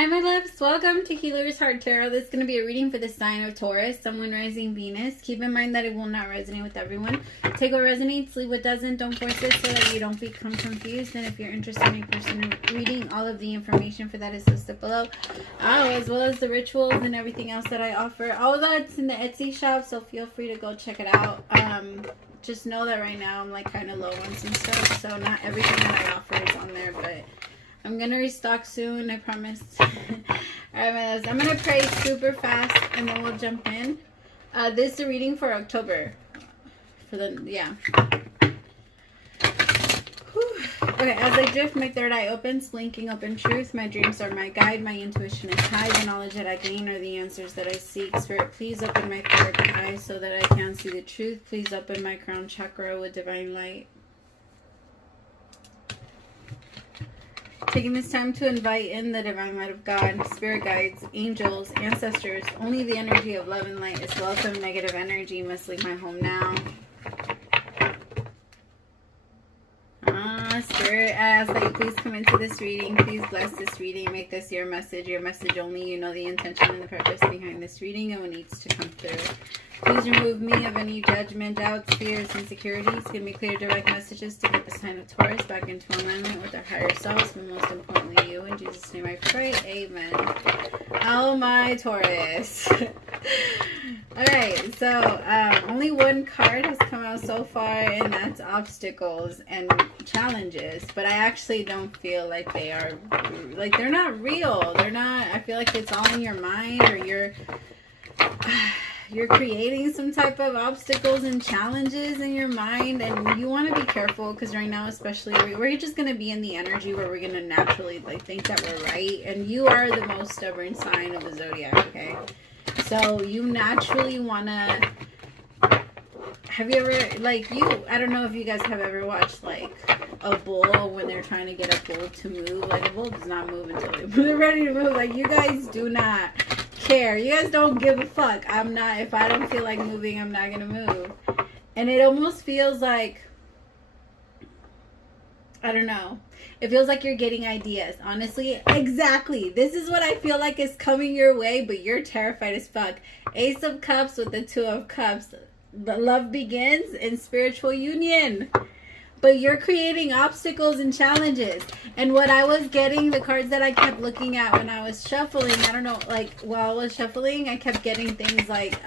Hi my loves, welcome to Healer's Heart Tarot. This is going to be a reading for the sign of Taurus, Sun, Rising, Venus. Keep in mind that it will not resonate with everyone. Take what resonates, leave what doesn't. Don't force it so that you don't become confused. And if you're interested in a personal reading, all of the information for that is listed below. As well as the rituals and everything else that I offer. All of that's in the Etsy shop, so feel free to go check it out. Just know that right now I'm like kind of low on some stuff, so not everything that I offer is on there, but I'm going to restock soon, I promise. Alright, my loves. I'm going to pray super fast, and then we'll jump in. This is a reading for October. Okay, as I drift, my third eye opens, blinking open truth. My dreams are my guide. My intuition is high. The knowledge that I gain are the answers that I seek. Spirit, please open my third eye so that I can see the truth. Please open my crown chakra with divine light. Taking this time to invite in the divine light of God, spirit guides, angels, ancestors. Only the energy of love and light is welcome. Negative energy must leave my home now. Spirit, I ask that you please come into this reading. Please bless this reading. Make this your message only. You know the intention and the purpose behind this reading and what needs to come through. Please remove me of any judgment, doubts, fears, insecurities. Give me clear, direct messages to get the sign of Taurus back into alignment with our higher selves, but most importantly, you. In Jesus' name I pray. Amen. Oh, my Taurus. Alright, so only one card has come out so far, and that's obstacles and challenges. But I actually don't feel like they are, like, they're not real. They're not, I feel like it's all in your mind, or you're creating some type of obstacles and challenges in your mind, and you want to be careful, because right now especially we're just going to be in the energy where we're going to naturally like think that we're right, and you are the most stubborn sign of the zodiac, okay? So you naturally want to, have you ever, like, I don't know if you guys have ever watched like a bull when they're trying to get a bull to move. Like, a bull does not move until they're ready to move. Like, you guys do not care. You guys don't give a fuck. If I don't feel like moving, I'm not gonna move. And it almost feels like, I don't know, it feels like you're getting ideas. Honestly, exactly, this is what I feel like is coming your way, but you're terrified as fuck. Ace of Cups with the Two of Cups. The love begins in spiritual union, but you're creating obstacles and challenges. And what I was getting, the cards that I kept looking at when I was shuffling, I don't know, like while I was shuffling, I kept getting things like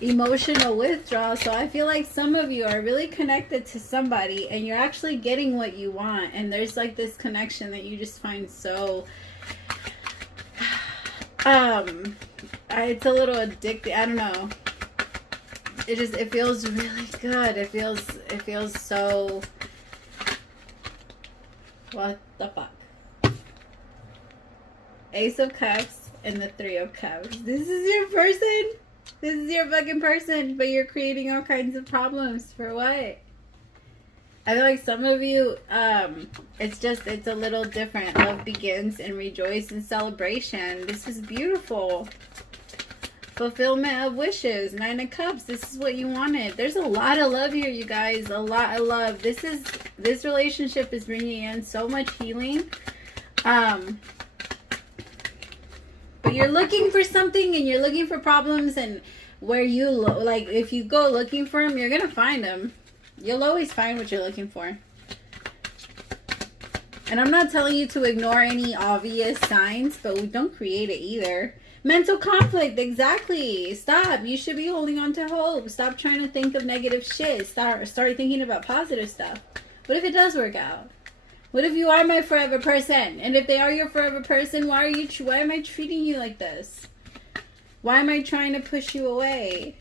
emotional withdrawal. So I feel like some of you are really connected to somebody, and you're actually getting what you want, and there's like this connection that you just find so it's a little addictive. I don't know, it feels really good. It feels so, what the fuck. Ace of Cups and the Three of Cups. This is your person. This is your fucking person, but you're creating all kinds of problems for what? I feel like some of you, it's a little different. Love begins and rejoice in celebration. This is beautiful. Fulfillment of wishes. Nine of Cups. This is what you wanted. There's a lot of love here, you guys. A lot of love. This relationship is bringing in so much healing. But you're looking for something, and you're looking for problems, and where you like, if you go looking for them, you're gonna find them. You'll always find what you're looking for. And I'm not telling you to ignore any obvious signs, but we don't create it either. Mental conflict, exactly. Stop. You should be holding on to hope. Stop trying to think of negative shit. Start thinking about positive stuff. What if it does work out? What if you are my forever person? And if they are your forever person, why am I treating you like this? Why am I trying to push you away?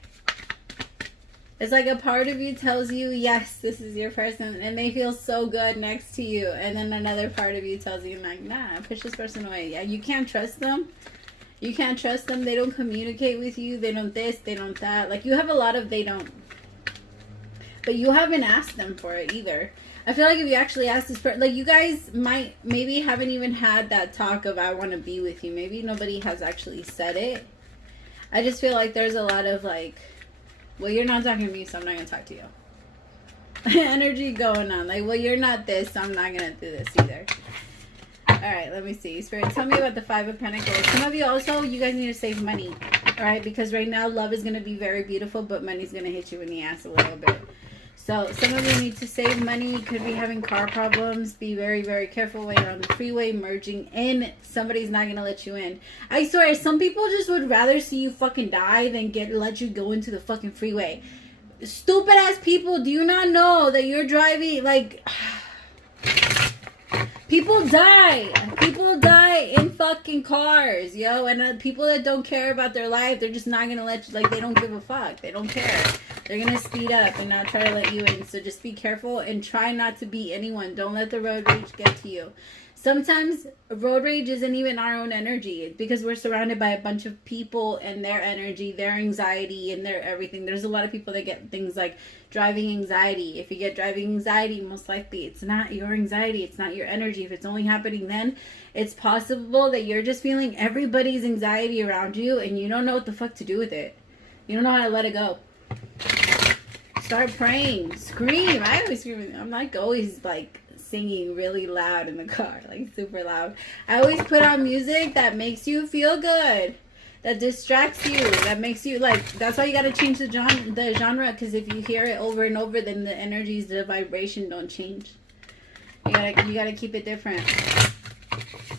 It's like a part of you tells you, yes, this is your person, and they feel so good next to you. And then another part of you tells you, like, nah, push this person away. Yeah, you can't trust them. You can't trust them. They don't communicate with you. They don't this, they don't that. Like, you have a lot of they don't. But you haven't asked them for it either. I feel like if you actually ask this person, like, you guys maybe haven't even had that talk of I want to be with you. Maybe nobody has actually said it. I just feel like there's a lot of like, well, you're not talking to me, so I'm not going to talk to you. Energy going on. Like, well, you're not this, so I'm not going to do this either. right, let me see. Spirit, tell me about the Five of Pentacles. Some of you also, you guys need to save money. All right, because right now love is going to be very beautiful, but money's going to hit you in the ass a little bit. So some of you need to save money. You could be having car problems. Be very, very careful when you're on the freeway merging in. Somebody's not going to let you in. I swear, some people just would rather see you fucking die than let you go into the fucking freeway. Stupid ass people, do you not know that you're driving, like... People die. People die in fucking cars, yo. And people that don't care about their life, they're just not going to let you, like, they don't give a fuck. They don't care. They're going to speed up and not try to let you in. So just be careful and try not to be anyone. Don't let the road rage get to you. Sometimes road rage isn't even our own energy. It's because we're surrounded by a bunch of people and their energy, their anxiety, and their everything. There's a lot of people that get things like driving anxiety. If you get driving anxiety, most likely it's not your anxiety. It's not your energy. If it's only happening then, it's possible that you're just feeling everybody's anxiety around you and you don't know what the fuck to do with it. You don't know how to let it go. Start praying. Scream. I always scream. I'm like always like singing really loud in the car, like super loud. I always put on music that makes you feel good, that distracts you, that makes you like, that's why you got to change the genre, because if you hear it over and over, then the energies, the vibration don't change. You gotta keep it different.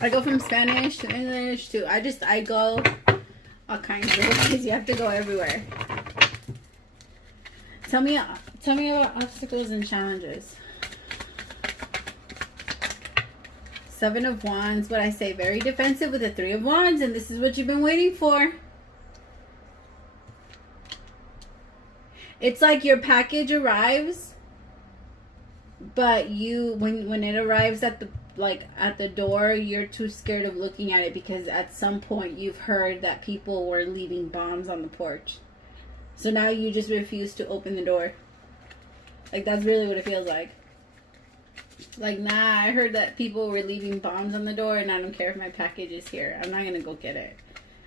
I go from Spanish to English to, I go all kinds of ways. You have to go everywhere. Tell me about obstacles and challenges. Seven of Wands, what I say, very defensive with the Three of Wands, and this is what you've been waiting for. It's like your package arrives, but you, when it arrives at the door, you're too scared of looking at it because at some point you've heard that people were leaving bombs on the porch. So now you just refuse to open the door. Like, that's really what it feels like. Like, nah, I heard that people were leaving bombs on the door and I don't care if my package is here. I'm not going to go get it.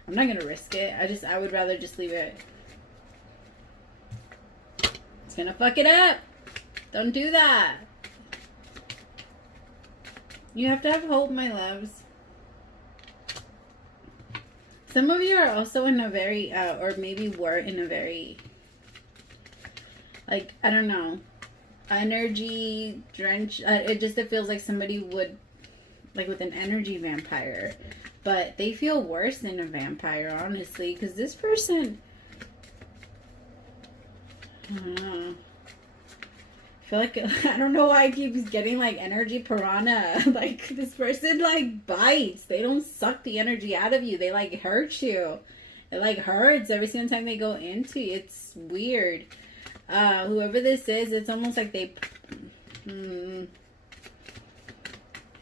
I'm not going to risk it. I would rather just leave it. It's going to fuck it up. Don't do that. You have to have hope, my loves. Some of you are also in a very, or maybe were in a very, like, I don't know, energy drench. It feels like somebody would, like with an energy vampire, but they feel worse than a vampire, honestly, because this person, I don't know, I feel like, I don't know why I keep getting like energy piranha. Like, this person like bites. They don't suck the energy out of you. They like hurt you. It like hurts every single time they go into you. It's weird. Whoever this is, it's almost like they,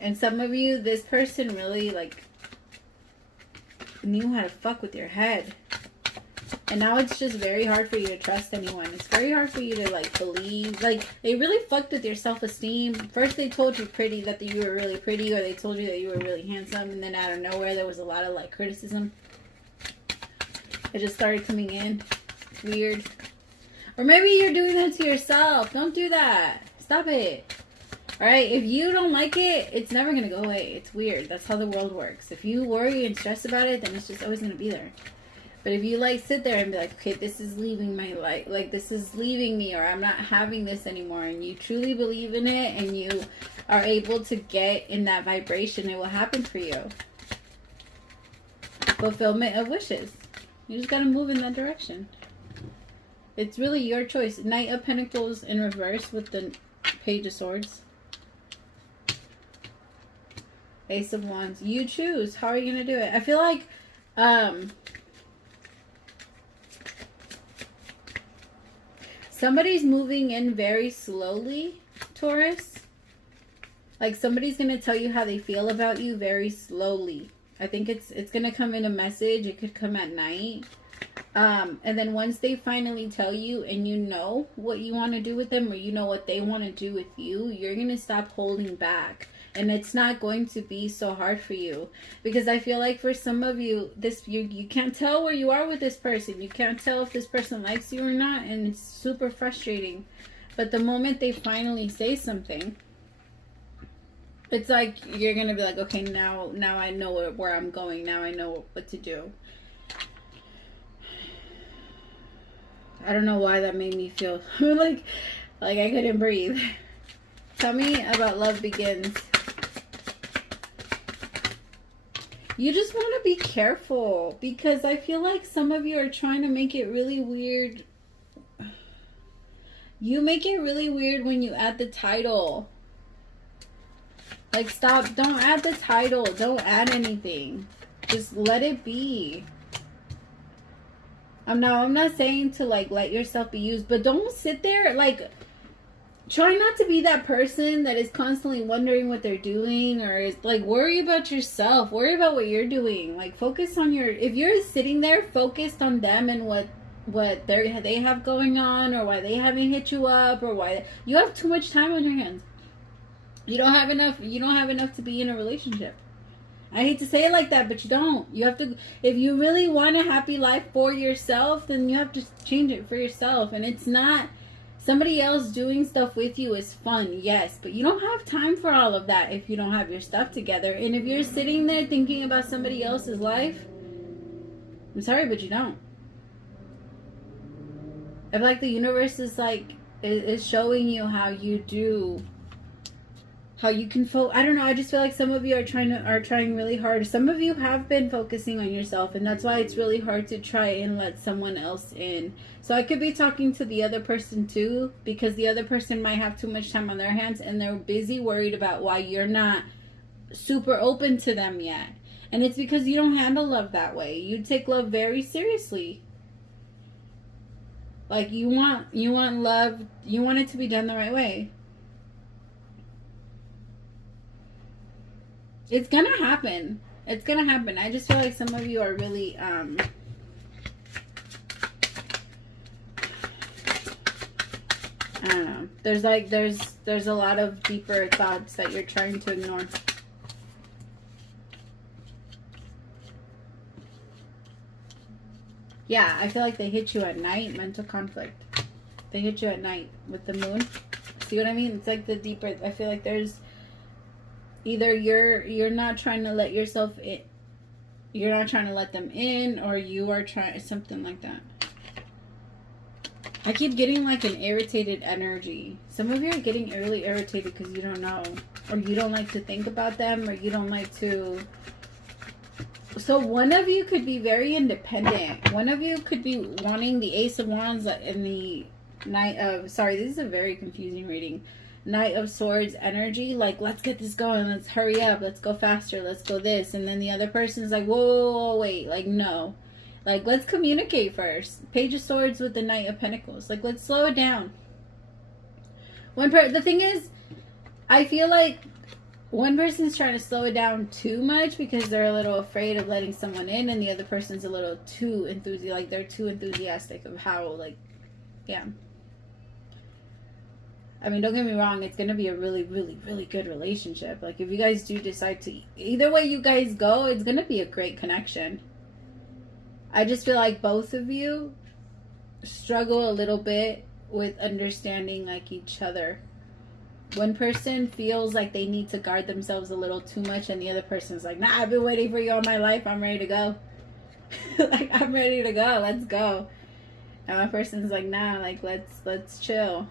and some of you, this person really like knew how to fuck with your head, and now it's just very hard for you to trust anyone. It's very hard for you to like believe, like they really fucked with your self-esteem. First they told you that you were really pretty, or they told you that you were really handsome, and then out of nowhere there was a lot of like criticism. It just started coming in. It's weird. Or maybe you're doing that to yourself. Don't do that. Stop it. Alright? If you don't like it, it's never going to go away. It's weird. That's how the world works. If you worry and stress about it, then it's just always going to be there. But if you like sit there and be like, okay, this is leaving my life. Like, this is leaving me, or I'm not having this anymore. And you truly believe in it and you are able to get in that vibration, it will happen for you. Fulfillment of wishes. You just got to move in that direction. It's really your choice. Knight of Pentacles in reverse with the Page of Swords. Ace of Wands. You choose. How are you going to do it? I feel like somebody's moving in very slowly, Taurus. Like somebody's going to tell you how they feel about you very slowly. I think it's going to come in a message. It could come at night. And then once they finally tell you and you know what you want to do with them, or you know what they want to do with you, you're going to stop holding back. And it's not going to be so hard for you. Because I feel like for some of you, you can't tell where you are with this person. You can't tell if this person likes you or not. And it's super frustrating. But the moment they finally say something, It's like you're gonna be like, okay, now I know where I'm going. Now I know what to do. I don't know why that made me feel like I couldn't breathe. Tell me about love begins. You just want to be careful, because I feel like some of you are trying to make it really weird. You make it really weird when you add the title. Like, stop. Don't add the title. Don't add anything. Just let it be. I'm not saying to, like, let yourself be used, but don't sit there, like, try not to be that person that is constantly wondering what they're doing, or is, like, worry about yourself. Worry about what you're doing. Like, focus on your, if you're sitting there focused on them and what they have going on, or why they haven't hit you up, or why you have too much time on your hands. You don't have enough to be in a relationship. I hate to say it like that, but you don't. You have to, if you really want a happy life for yourself, then you have to change it for yourself. And it's not, somebody else doing stuff with you is fun, yes, but you don't have time for all of that if you don't have your stuff together. And if you're sitting there thinking about somebody else's life, I'm sorry, but you don't. I feel like the universe is like, is showing you how you do, how you can I don't know, I just feel like some of you are trying really hard. Some of you have been focusing on yourself, and that's why it's really hard to try and let someone else in. So I could be talking to the other person too, because the other person might have too much time on their hands and they're busy worried about why you're not super open to them yet. And it's because you don't handle love that way. You take love very seriously. Like, you want love, you want it to be done the right way. It's gonna happen. It's gonna happen. I just feel like some of you are really, I don't know. There's a lot of deeper thoughts that you're trying to ignore. Yeah, I feel like they hit you at night, mental conflict. They hit you at night with the moon. See what I mean? It's like the deeper, I feel like there's, either you're not trying to let yourself in, you're not trying to let them in, or you are trying, something like that. I keep getting like an irritated energy. Some of you are getting really irritated because you don't know, or you don't like to think about them, or you don't like to. So one of you could be very independent. One of you could be wanting the Ace of Wands in the Knight of, sorry, this is a very confusing reading. Knight of Swords energy, like, let's get this going, let's hurry up, let's go faster, let's go this. And then the other person's like, whoa, wait, like, no, like, let's communicate first. Page of Swords with the Knight of Pentacles, like, let's slow it down. The thing is, I feel like one person's trying to slow it down too much because they're a little afraid of letting someone in, and the other person's a little too enthusiastic, like, they're too enthusiastic of how, like, yeah. I mean, don't get me wrong, it's going to be a really, really, really good relationship. Like, if you guys do decide to, either way you guys go, it's going to be a great connection. I just feel like both of you struggle a little bit with understanding, like, each other. One person feels like they need to guard themselves a little too much, and the other person's like, nah, I've been waiting for you all my life, I'm ready to go. Like, I'm ready to go, let's go. And one person's like, nah, like, let's chill.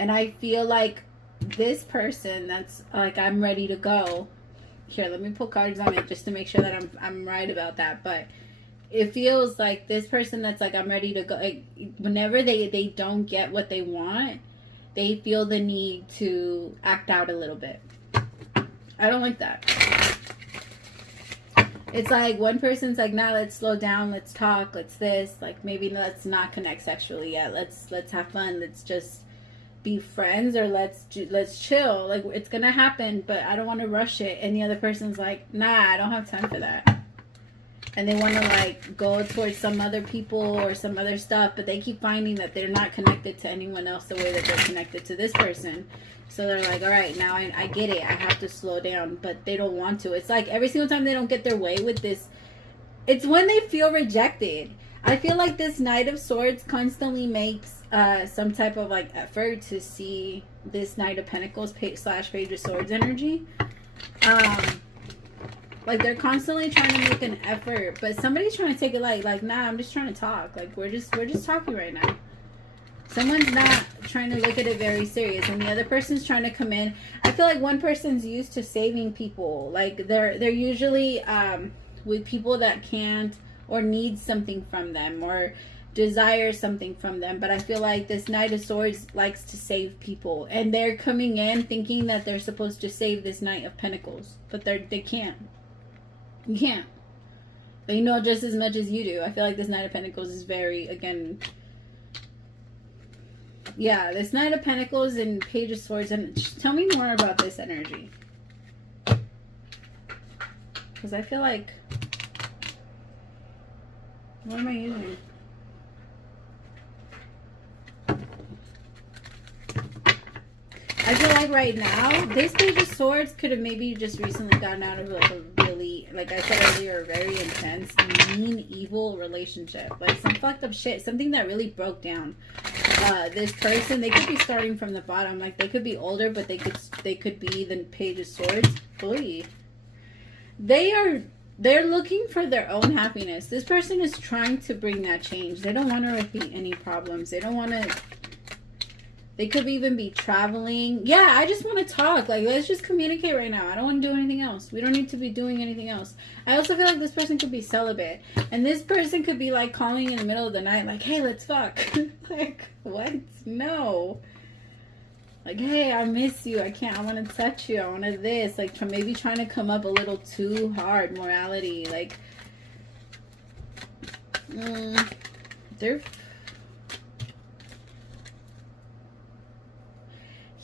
And I feel like this person that's like, I'm ready to go. Here, let me pull cards on it just to make sure that I'm right about that. But it feels like this person that's like, I'm ready to go. Like, whenever they don't get what they want, they feel the need to act out a little bit. I don't like that. It's like one person's like, nah, let's slow down, let's talk, let's this. Like, maybe let's not connect sexually yet. Let's have fun. Let's just be friends, or let's chill. Like, it's gonna happen, but I don't want to rush it. And the other person's like, nah, I don't have time for that. And they want to, like, go towards some other people or some other stuff, but they keep finding that they're not connected to anyone else the way that they're connected to this person. So they're like, all right, now I get it, I have to slow down, but they don't want to. It's like every single time they don't get their way with this, it's when they feel rejected. I feel like this Knight of Swords constantly makes some type of like effort to see this Knight of Pentacles slash Page of Swords energy. Like they're constantly trying to make an effort, but somebody's trying to take it like, nah, I'm just trying to talk. Like we're just talking right now. Someone's not trying to look at it very serious, and the other person's trying to come in. I feel like one person's used to saving people. Like they're usually with people that can't or need something from them or desire something from them. But I feel like this Knight of Swords likes to save people, and they're coming in thinking that they're supposed to save this Knight of Pentacles, but they can't. You can't. They know just as much as you do. I feel like this Knight of Pentacles is very, again, yeah, this Knight of Pentacles and Page of Swords. And tell me more about this energy, because I feel like, what am I using? I feel like right now, this Page of Swords could have maybe just recently gotten out of like a really, like I said earlier, very intense, mean, evil relationship. Like some fucked up shit. Something that really broke down. This person, they could be starting from the bottom. Like they could be older, but they could be the Page of Swords. Boy. They're looking for their own happiness. This person is trying to bring that change. They don't want to repeat any problems. They don't want to... They could even be traveling. Yeah, I just want to talk. Like, let's just communicate right now. I don't want to do anything else. We don't need to be doing anything else. I also feel like this person could be celibate. And this person could be, like, calling in the middle of the night, like, hey, let's fuck. Like, what? No. Like, hey, I miss you. I can't. I want to touch you. I want to this. Like, maybe trying to come up a little too hard. Morality. Like, they're...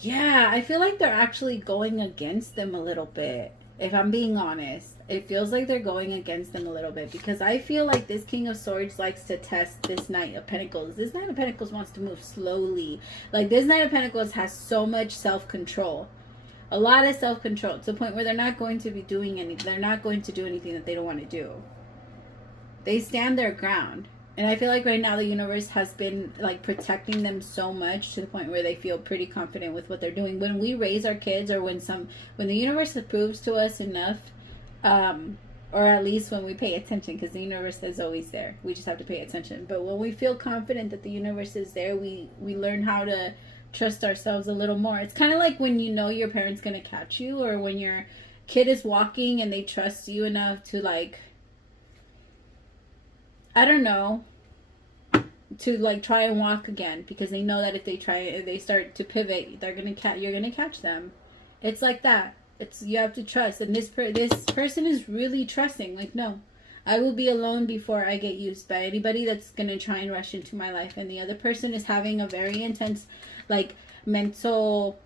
Yeah, I feel like they're actually going against them a little bit. If I'm being honest, it feels like they're going against them a little bit, because I feel like this King of Swords likes to test this Knight of Pentacles. This Knight of Pentacles wants to move slowly. Like this Knight of Pentacles has so much self-control. A lot of self-control to the point where they're not going to be doing anything. They're not going to do anything that they don't want to do. They stand their ground. And I feel like right now the universe has been like protecting them so much to the point where they feel pretty confident with what they're doing. When we raise our kids, or when the universe approves to us enough, or at least when we pay attention, because the universe is always there. We just have to pay attention. But when we feel confident that the universe is there, we learn how to trust ourselves a little more. It's kind of like when you know your parent's going to catch you, or when your kid is walking and they trust you enough to like, I don't know, to like try and walk again, because they know that if they start to pivot, you're gonna catch them. It's like that. You have to trust, and this person is really trusting. Like, no, I will be alone before I get used by anybody that's gonna try and rush into my life. And the other person is having a very intense, like, mental.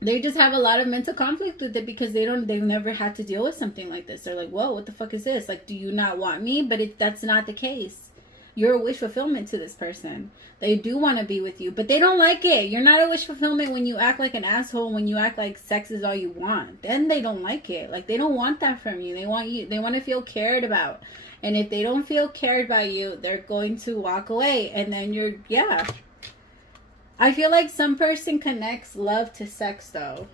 They just have a lot of mental conflict with it, because they've never had to deal with something like this. They're like, whoa, what the fuck is this? Like, do you not want me? But that's not the case. You're a wish fulfillment to this person. They do want to be with you, but they don't like it. You're not a wish fulfillment when you act like an asshole, when you act like sex is all you want. Then they don't like it. Like, they don't want that from you. They want to feel cared about. And if they don't feel cared by you, they're going to walk away. And then yeah. I feel like some person connects love to sex, though.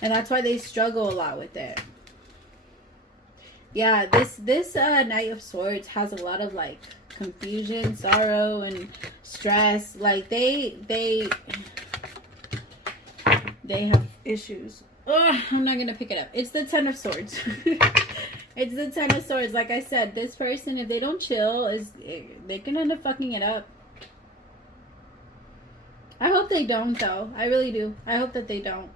And that's why they struggle a lot with it. Yeah, this Knight of Swords has a lot of, like, confusion, sorrow, and stress. Like, they have issues. Ugh, I'm not going to pick it up. It's the Ten of Swords. It's the Ten of Swords. Like I said, this person, if they don't chill, they can end up fucking it up. I hope they don't, though. I really do. I hope that they don't.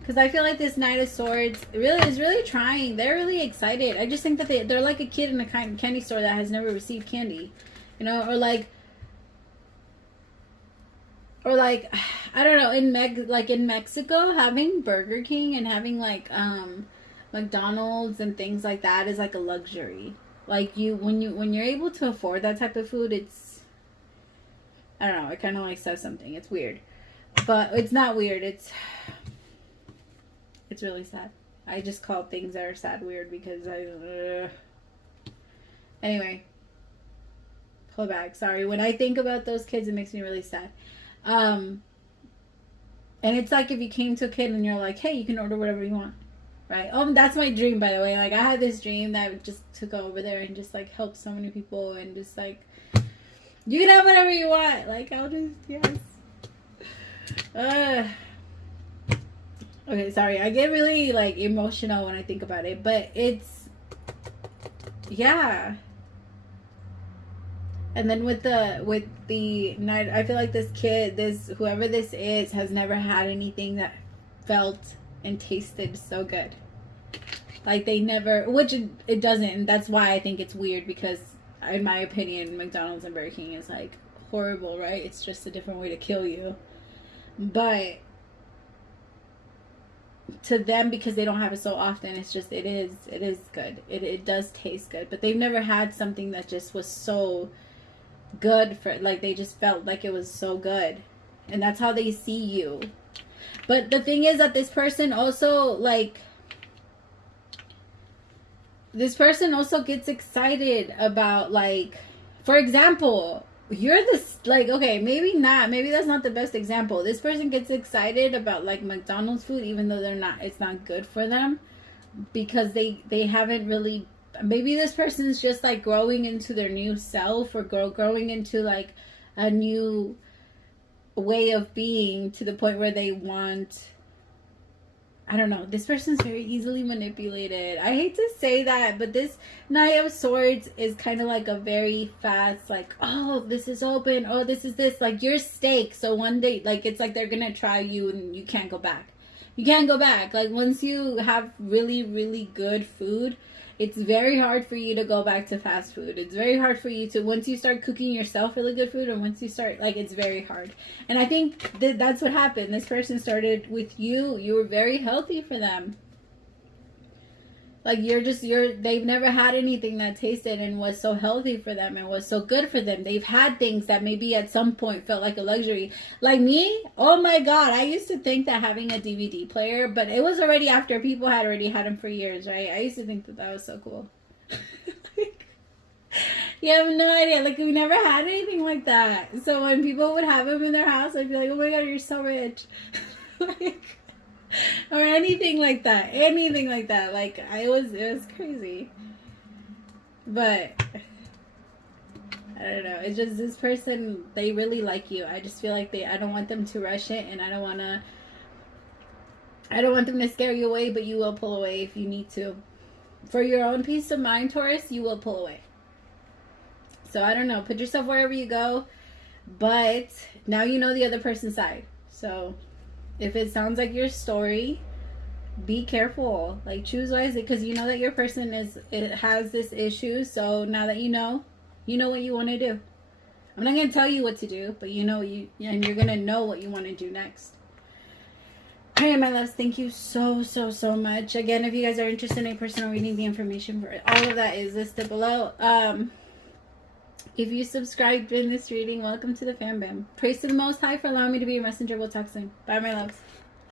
Because I feel like this Knight of Swords is really trying. They're really excited. I just think that they're like a kid in a candy store that has never received candy. You know, or like, I don't know, in Mexico, having Burger King and having like McDonald's and things like that is like a luxury. Like, when you're able to afford that type of food, it's, I don't know, it kind of like says something. It's weird. But it's not weird. It's really sad. I just call things that are sad weird, because Anyway, pull back. Sorry. When I think about those kids, it makes me really sad. And it's like if you came to a kid and you're like, hey, you can order whatever you want. Right? That's my dream, by the way. Like, I had this dream that just took over there and just, like, helped so many people. And just, like, you can have whatever you want. Like, I'll just, yes. Okay, sorry. I get really, like, emotional when I think about it. But it's, yeah. And then with the night, I feel like this kid, whoever this is, has never had anything that felt and tasted so good. Like, they never, which it doesn't, and that's why I think it's weird, because in my opinion, McDonald's and Burger King is, like, horrible, right? It's just a different way to kill you. But to them, because they don't have it so often, it's just, it is good. It does taste good. But they've never had something that just was so good for, like, they just felt like it was so good. And that's how they see you. But the thing is that this person also, like, this person also gets excited about, like, for example, you're this, like, okay, maybe not, maybe that's not the best example. This person gets excited about, like, McDonald's food, even though it's not good for them, because they haven't really, maybe this person's just, like, growing into their new self, or growing into, like, a new way of being, to the point where they want, I don't know, this person's very easily manipulated. I hate to say that, but this Knight of Swords is kind of like a very fast, like, oh, this is open, oh, this is this, like, your stake. So one day, like, it's like they're gonna try you and you can't go back. You can't go back. Like, once you have really, really good food, it's very hard for you to go back to fast food. It's very hard for you to, once you start cooking yourself really good food, and once you start, like, it's very hard. And I think that's what happened. This person started with you. You were very healthy for them. Like, they've never had anything that tasted and was so healthy for them and was so good for them. They've had things that maybe at some point felt like a luxury. Like me, oh my God, I used to think that having a DVD player, but it was already after people had already had them for years, right? I used to think that was so cool. Like, you have no idea. Like, we never had anything like that. So when people would have them in their house, I'd be like, oh my God, you're so rich. Like, or anything like that. Like, it was crazy. But I don't know. It's just, this person, they really like you. I just feel like I don't want them to rush it, and I don't want them to scare you away, but you will pull away if you need to. For your own peace of mind, Taurus, you will pull away. So I don't know. Put yourself wherever you go. But now you know the other person's side. So if it sounds like your story, be careful. Like, choose wisely, because you know that your person has this issue. So now that you know what you want to do. I'm not going to tell you what to do, but and you're going to know what you want to do next. All right, my loves, thank you so much. Again, if you guys are interested in a personal reading, the information for all of that is listed below. If you subscribed in this reading, welcome to the fam bam. Praise to the Most High for allowing me to be your messenger. We'll talk soon. Bye, my loves.